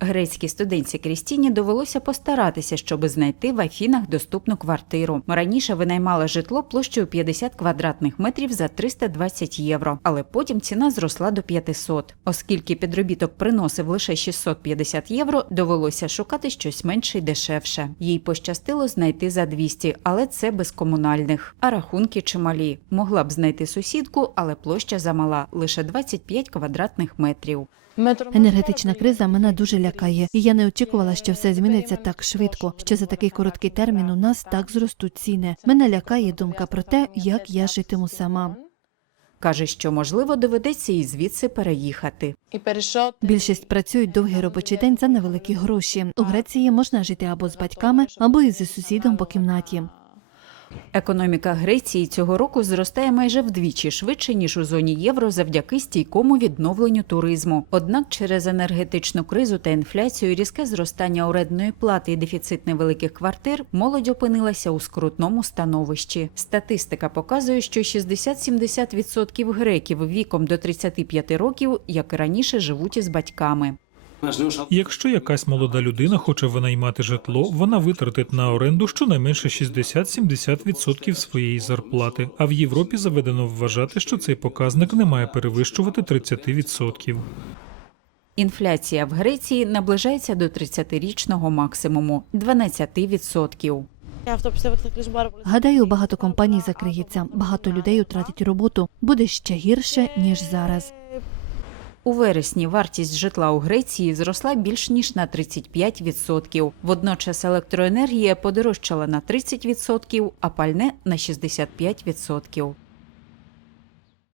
Грецькій студентці Крістіні довелося постаратися, щоб знайти в Афінах доступну квартиру. Раніше винаймала житло площею 50 квадратних метрів за 320 євро, але потім ціна зросла до 500. Оскільки підробіток приносив лише 650 євро, довелося шукати щось менше й дешевше. Їй пощастило знайти за 200, але це без комунальних. А рахунки чималі. Могла б знайти сусідку, але площа замала лише 25 квадратних метрів. Енергетична криза мене дуже лякає, і я не очікувала, що все зміниться так швидко, що за такий короткий термін у нас так зростуть ціни. Мене лякає думка про те, як я житиму сама. Каже, що можливо доведеться і звідси переїхати. І перейшов Більшість працюють довгий робочий день за невеликі гроші. У Греції можна жити або з батьками, або із сусідом по кімнаті. Економіка Греції цього року зростає майже вдвічі швидше ніж у зоні євро завдяки стійкому відновленню туризму. Однак через енергетичну кризу та інфляцію, різке зростання орендної плати і дефіцит невеликих квартир молодь опинилася у скрутному становищі. Статистика показує, що 60-70% греків віком до 35 років, як і раніше, живуть із батьками. Якщо якась молода людина хоче винаймати житло, вона витратить на оренду щонайменше 60-70% своєї зарплати. А в Європі заведено вважати, що цей показник не має перевищувати 30%. Інфляція в Греції наближається до 30-річного максимуму 12%. Гадаю, багато компаній закриється, багато людей втратять роботу. Буде ще гірше ніж зараз. У вересні вартість житла у Греції зросла більш ніж на 35%. Водночас електроенергія подорожчала на 30%, а пальне на 65%.